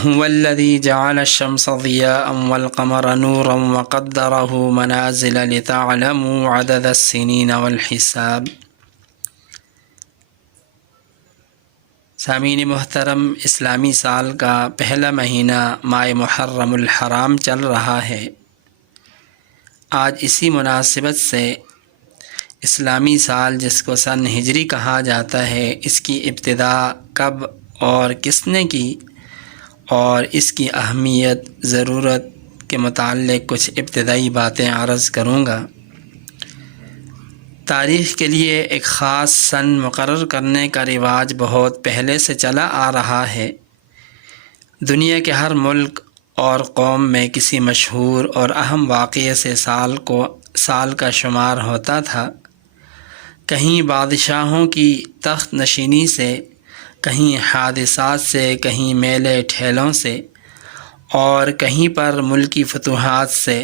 هو الذي جعل الشمس ضياء والقمر نورا وقدره منازل لتعلموا عدد السنين والحساب۔ سامعین محترم، اسلامی سال کا پہلا مہینہ ماہ محرم الحرام چل رہا ہے۔ آج اسی مناسبت سے اسلامی سال، جس کو سن ہجری کہا جاتا ہے، اس کی ابتدا کب اور کس نے کی اور اس کی اہمیت ضرورت کے متعلق کچھ ابتدائی باتیں عرض کروں گا۔ تاریخ کے لیے ایک خاص سن مقرر کرنے کا رواج بہت پہلے سے چلا آ رہا ہے۔ دنیا کے ہر ملک اور قوم میں کسی مشہور اور اہم واقعے سے سال کا شمار ہوتا تھا۔ کہیں بادشاہوں کی تخت نشینی سے، کہیں حادثات سے، کہیں میلے ٹھیلوں سے اور کہیں پر ملکی فتوحات سے۔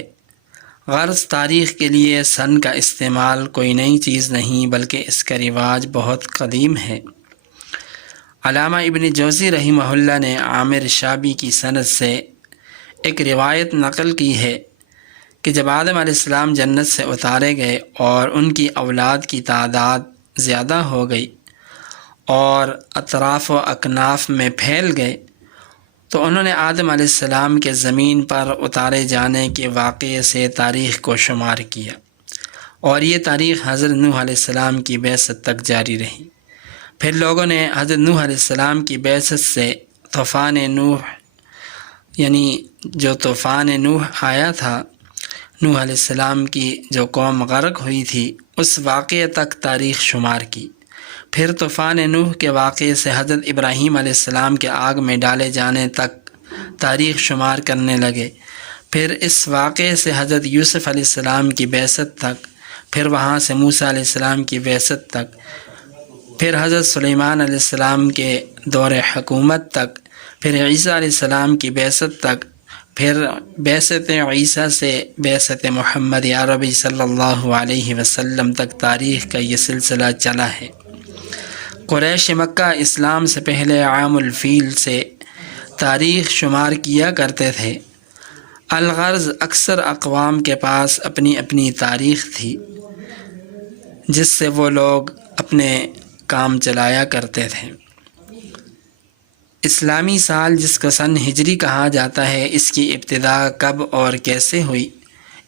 غرض تاریخ کے لیے سن کا استعمال کوئی نئی چیز نہیں، بلکہ اس کا رواج بہت قدیم ہے۔ علامہ ابن جوزی رحمہ اللہ نے عامر شابی کی سند سے ایک روایت نقل کی ہے کہ جب آدم علیہ السلام جنت سے اتارے گئے اور ان کی اولاد کی تعداد زیادہ ہو گئی اور اطراف و اکناف میں پھیل گئے، تو انہوں نے آدم علیہ السلام کے زمین پر اتارے جانے کے واقعے سے تاریخ کو شمار کیا، اور یہ تاریخ حضرت نوح علیہ السلام کی بعثت تک جاری رہی۔ پھر لوگوں نے حضرت نوح علیہ السلام کی بعثت سے طوفان نوح، یعنی جو طوفان نوح آیا تھا، نوح علیہ السلام کی جو قوم غرق ہوئی تھی، اس واقعے تک تاریخ شمار کی۔ پھر طوفان نوح کے واقعے سے حضرت ابراہیم علیہ السلام کے آگ میں ڈالے جانے تک تاریخ شمار کرنے لگے۔ پھر اس واقعے سے حضرت یوسف علیہ السلام کی بعثت تک، پھر وہاں سے موسیٰ علیہ السلام کی بعثت تک، پھر حضرت سلیمان علیہ السلام کے دور حکومت تک، پھر عیسیٰ علیہ السلام کی بعثت تک، پھر بعثت عیسیٰ سے بعثت محمد عربی صلی اللہ علیہ وسلم تک تاریخ کا یہ سلسلہ چلا ہے۔ قریش مکہ اسلام سے پہلے عام الفیل سے تاریخ شمار کیا کرتے تھے۔ الغرض اکثر اقوام کے پاس اپنی اپنی تاریخ تھی، جس سے وہ لوگ اپنے کام چلایا کرتے تھے۔ اسلامی سال، جس کو سن ہجری کہا جاتا ہے، اس کی ابتدا کب اور کیسے ہوئی،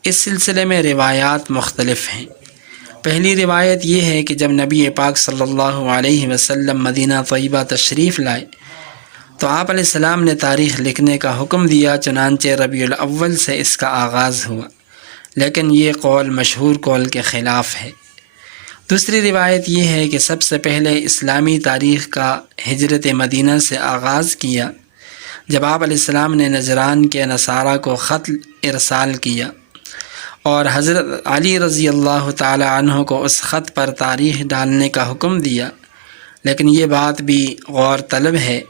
اس سلسلے میں روایات مختلف ہیں۔ پہلی روایت یہ ہے کہ جب نبی پاک صلی اللہ علیہ وسلم مدینہ طیبہ تشریف لائے تو آپ علیہ السلام نے تاریخ لکھنے کا حکم دیا، چنانچہ ربیع الاول سے اس کا آغاز ہوا، لیکن یہ قول مشہور قول کے خلاف ہے۔ دوسری روایت یہ ہے کہ سب سے پہلے اسلامی تاریخ کا ہجرت مدینہ سے آغاز کیا، جب آپ علیہ السلام نے نجران کے نصارہ کو خط ارسال کیا اور حضرت علی رضی اللہ تعالی عنہ کو اس خط پر تاریخ ڈالنے کا حکم دیا۔ لیکن یہ بات بھی غور طلب ہے،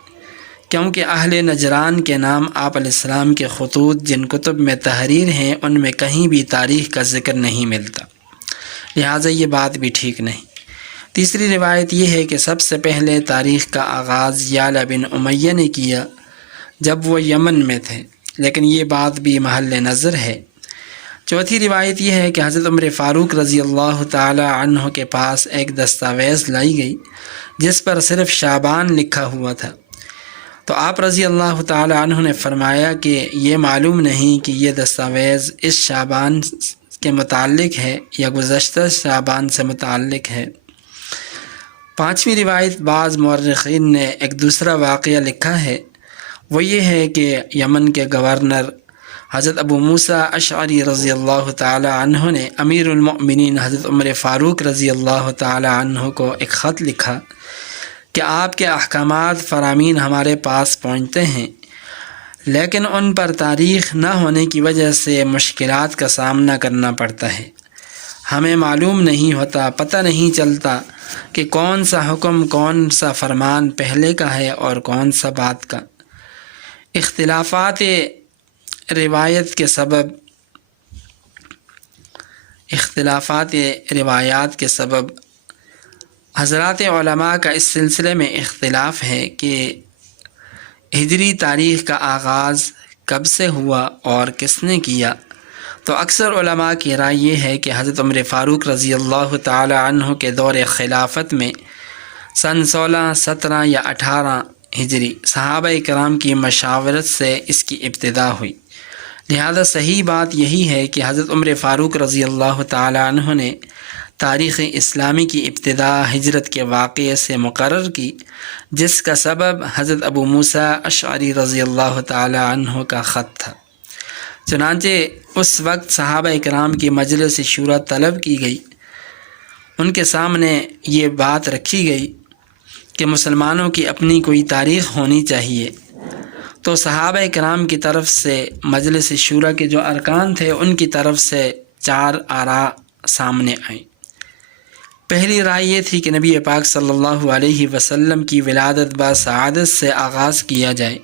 کیونکہ اہل نجران کے نام آپ علیہ السلام کے خطوط جن کتب میں تحریر ہیں، ان میں کہیں بھی تاریخ کا ذکر نہیں ملتا، لہٰذا یہ بات بھی ٹھیک نہیں۔ تیسری روایت یہ ہے کہ سب سے پہلے تاریخ کا آغاز یعلا بن امیہ نے کیا جب وہ یمن میں تھے، لیکن یہ بات بھی محل نظر ہے۔ چوتھی روایت یہ ہے کہ حضرت عمر فاروق رضی اللہ تعالی عنہ کے پاس ایک دستاویز لائی گئی جس پر صرف شعبان لکھا ہوا تھا، تو آپ رضی اللہ تعالی عنہ نے فرمایا کہ یہ معلوم نہیں کہ یہ دستاویز اس شعبان کے متعلق ہے یا گزشتہ شعبان سے متعلق ہے۔ پانچویں روایت بعض مورخین نے ایک دوسرا واقعہ لکھا ہے، وہ یہ ہے کہ یمن کے گورنر حضرت ابو موسیٰ اشعری رضی اللہ تعالی عنہ نے امیر المؤمنین حضرت عمر فاروق رضی اللہ تعالی عنہ کو ایک خط لکھا کہ آپ کے احکامات فرامین ہمارے پاس پہنچتے ہیں، لیکن ان پر تاریخ نہ ہونے کی وجہ سے مشکلات کا سامنا کرنا پڑتا ہے۔ ہمیں معلوم نہیں ہوتا، پتہ نہیں چلتا کہ کون سا حکم، کون سا فرمان پہلے کا ہے اور کون سا بعد کا۔ اختلافات روایات کے سبب حضرات علماء کا اس سلسلے میں اختلاف ہے کہ ہجری تاریخ کا آغاز کب سے ہوا اور کس نے کیا؟ تو اکثر علماء کی رائے یہ ہے کہ حضرت عمر فاروق رضی اللہ تعالی عنہ کے دور خلافت میں سن 16، 17 یا 18 ہجری صحابہ کرام کی مشاورت سے اس کی ابتدا ہوئی۔ لہذا صحیح بات یہی ہے کہ حضرت عمر فاروق رضی اللہ تعالی عنہ نے تاریخ اسلامی کی ابتدا ہجرت کے واقعے سے مقرر کی، جس کا سبب حضرت ابو موسیٰ اشعری رضی اللہ تعالی عنہ کا خط تھا۔ چنانچہ اس وقت صحابہ کرام کی مجلس شورا طلب کی گئی، ان کے سامنے یہ بات رکھی گئی کہ مسلمانوں کی اپنی کوئی تاریخ ہونی چاہیے۔ تو صحابہ کرام کی طرف سے مجلس شورا کے جو ارکان تھے ان کی طرف سے 4 آراء سامنے آئیں۔ پہلی رائے یہ تھی کہ نبی پاک صلی اللہ علیہ وسلم کی ولادت بسعادت سے آغاز کیا جائے۔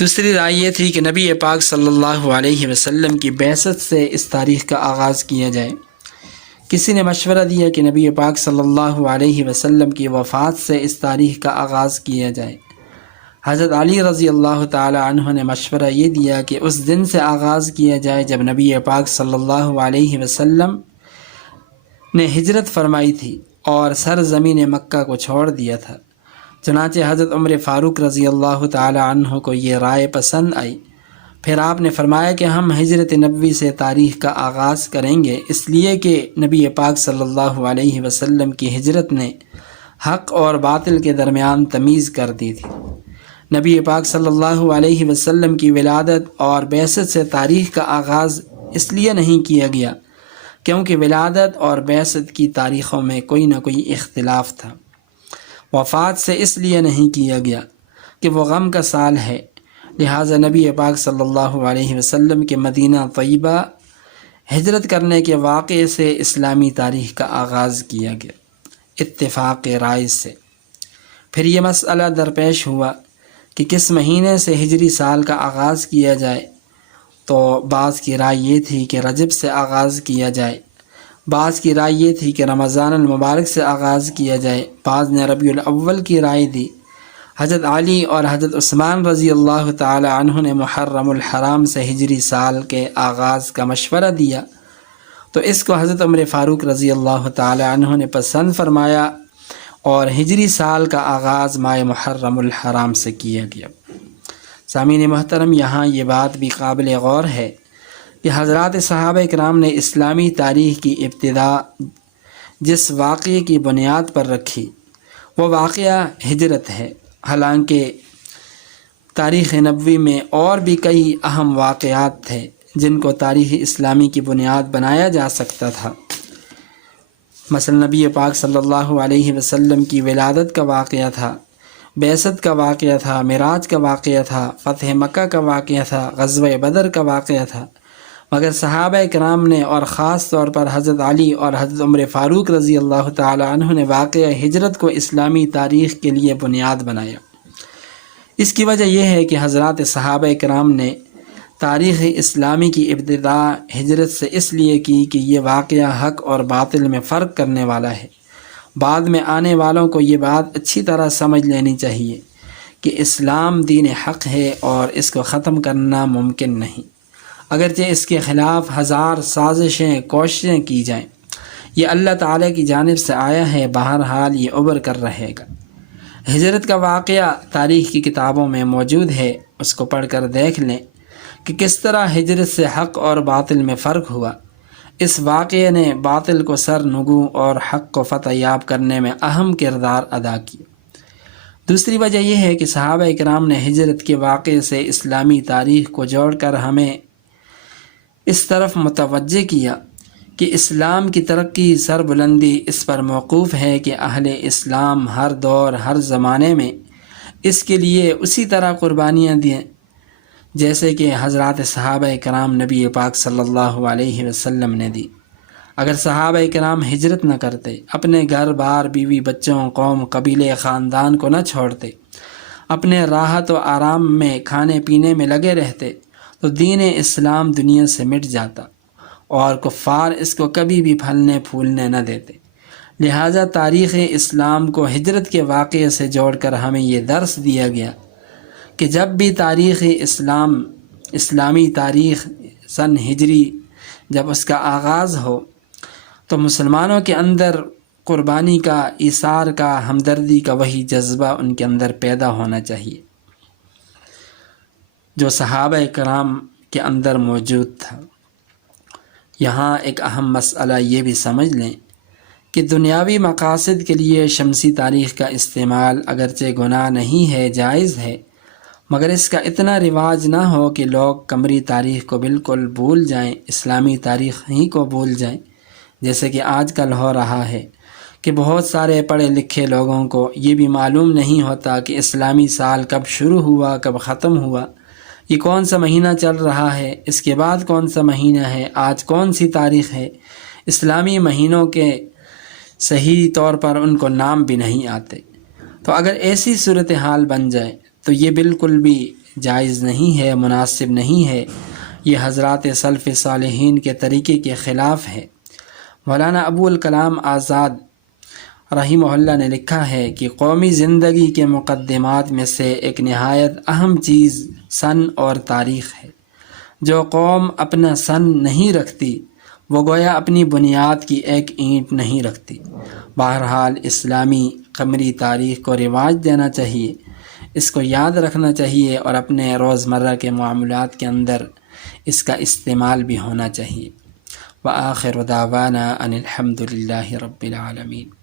دوسری رائے یہ تھی کہ نبی پاک صلی اللہ علیہ وسلم کی بعثت سے اس تاریخ کا آغاز کیا جائے۔ کسی نے مشورہ دیا کہ نبی پاک صلی اللہ علیہ وسلم کی وفات سے اس تاریخ کا آغاز کیا جائے۔ حضرت علی رضی اللہ تعالی عنہ نے مشورہ یہ دیا کہ اس دن سے آغاز کیا جائے جب نبی پاک صلی اللہ علیہ وسلم نے ہجرت فرمائی تھی اور سرزمین مکہ کو چھوڑ دیا تھا۔ چنانچہ حضرت عمر فاروق رضی اللہ تعالی عنہ کو یہ رائے پسند آئی۔ پھر آپ نے فرمایا کہ ہم ہجرت نبوی سے تاریخ کا آغاز کریں گے، اس لیے کہ نبی پاک صلی اللہ علیہ وسلم کی ہجرت نے حق اور باطل کے درمیان تمیز کر دی تھی۔ نبی پاک صلی اللہ علیہ وسلم کی ولادت اور بعثت سے تاریخ کا آغاز اس لیے نہیں کیا گیا کیونکہ ولادت اور بعثت کی تاریخوں میں کوئی نہ کوئی اختلاف تھا۔ وفات سے اس لیے نہیں کیا گیا کہ وہ غم کا سال ہے، لہٰذا نبی پاک صلی اللہ علیہ وسلم کے مدینہ طیبہ ہجرت کرنے کے واقعے سے اسلامی تاریخ کا آغاز کیا گیا اتفاق رائے سے۔ پھر یہ مسئلہ درپیش ہوا کہ کس مہینے سے ہجری سال کا آغاز کیا جائے، تو بعض کی رائے یہ تھی کہ رجب سے آغاز کیا جائے، بعض کی رائے یہ تھی کہ رمضان المبارک سے آغاز کیا جائے، بعض نے ربیع الاول کی رائے دی۔ حضرت علی اور حضرت عثمان رضی اللہ تعالی عنہ نے محرم الحرام سے ہجری سال کے آغاز کا مشورہ دیا، تو اس کو حضرت عمر فاروق رضی اللہ تعالی عنہ نے پسند فرمایا اور ہجری سال کا آغاز ماہ محرم الحرام سے کیا گیا۔ سامعین محترم، یہاں یہ بات بھی قابل غور ہے کہ حضرات صحابہ کرام نے اسلامی تاریخ کی ابتدا جس واقعے کی بنیاد پر رکھی وہ واقعہ ہجرت ہے، حالانکہ تاریخ نبوی میں اور بھی کئی اہم واقعات تھے جن کو تاریخ اسلامی کی بنیاد بنایا جا سکتا تھا۔ مثلا نبی پاک صلی اللہ علیہ وسلم کی ولادت کا واقعہ تھا، بعثت کا واقعہ تھا، معراج کا واقعہ تھا، فتح مکہ کا واقعہ تھا، غزوہ بدر کا واقعہ تھا، مگر صحابہ کرام نے اور خاص طور پر حضرت علی اور حضرت عمر فاروق رضی اللہ تعالی عنہ نے واقعہ ہجرت کو اسلامی تاریخ کے لیے بنیاد بنایا۔ اس کی وجہ یہ ہے کہ حضرات صحابہ کرام نے تاریخ اسلامی کی ابتدا ہجرت سے اس لیے کی کہ یہ واقعہ حق اور باطل میں فرق کرنے والا ہے۔ بعد میں آنے والوں کو یہ بات اچھی طرح سمجھ لینی چاہیے کہ اسلام دین حق ہے اور اس کو ختم کرنا ممکن نہیں، اگرچہ اس کے خلاف ہزار سازشیں کوششیں کی جائیں۔ یہ اللہ تعالیٰ کی جانب سے آیا ہے، بہرحال یہ ابھر کر رہے گا۔ ہجرت کا واقعہ تاریخ کی کتابوں میں موجود ہے، اس کو پڑھ کر دیکھ لیں کہ کس طرح ہجرت سے حق اور باطل میں فرق ہوا۔ اس واقعے نے باطل کو سر نگوں اور حق کو فتح یاب کرنے میں اہم کردار ادا کیا۔ دوسری وجہ یہ ہے کہ صحابہ کرام نے ہجرت کے واقعے سے اسلامی تاریخ کو جوڑ کر ہمیں اس طرف متوجہ کیا کہ اسلام کی ترقی سربلندی اس پر موقوف ہے کہ اہل اسلام ہر دور ہر زمانے میں اس کے لیے اسی طرح قربانیاں دیں جیسے کہ حضرات صحابہ کرام نبی پاک صلی اللہ علیہ وسلم نے دی۔ اگر صحابہ کرام ہجرت نہ کرتے، اپنے گھر بار بیوی بچوں قوم قبیلے خاندان کو نہ چھوڑتے، اپنے راحت و آرام میں کھانے پینے میں لگے رہتے، تو دین اسلام دنیا سے مٹ جاتا اور کفار اس کو کبھی بھی پھلنے پھولنے نہ دیتے۔ لہٰذا تاریخ اسلام کو ہجرت کے واقعے سے جوڑ کر ہمیں یہ درس دیا گیا کہ جب بھی تاریخ اسلامی تاریخ سن ہجری جب اس کا آغاز ہو تو مسلمانوں کے اندر قربانی کا، ایثار کا، ہمدردی کا وہی جذبہ ان کے اندر پیدا ہونا چاہیے جو صحابہ کرام کے اندر موجود تھا۔ یہاں ایک اہم مسئلہ یہ بھی سمجھ لیں کہ دنیاوی مقاصد کے لیے شمسی تاریخ کا استعمال اگرچہ گناہ نہیں ہے، جائز ہے، مگر اس کا اتنا رواج نہ ہو کہ لوگ قمری تاریخ کو بالکل بھول جائیں، اسلامی تاریخ ہی کو بھول جائیں، جیسے کہ آج کل ہو رہا ہے کہ بہت سارے پڑھے لکھے لوگوں کو یہ بھی معلوم نہیں ہوتا کہ اسلامی سال کب شروع ہوا، کب ختم ہوا، یہ کون سا مہینہ چل رہا ہے، اس کے بعد کون سا مہینہ ہے، آج کون سی تاریخ ہے۔ اسلامی مہینوں کے صحیح طور پر ان کو نام بھی نہیں آتے۔ تو اگر ایسی صورتحال بن جائے تو یہ بالکل بھی جائز نہیں ہے، مناسب نہیں ہے، یہ حضرات سلف صالحین کے طریقے کے خلاف ہے۔ مولانا ابو الکلام آزاد رحمہ اللہ نے لکھا ہے کہ قومی زندگی کے مقدمات میں سے ایک نہایت اہم چیز سن اور تاریخ ہے۔ جو قوم اپنا سن نہیں رکھتی وہ گویا اپنی بنیاد کی ایک اینٹ نہیں رکھتی۔ بہرحال اسلامی قمری تاریخ کو رواج دینا چاہیے، اس کو یاد رکھنا چاہیے اور اپنے روزمرہ کے معاملات کے اندر اس کا استعمال بھی ہونا چاہیے۔ وآخر دعوانا ان الحمد للہ رب العالمین۔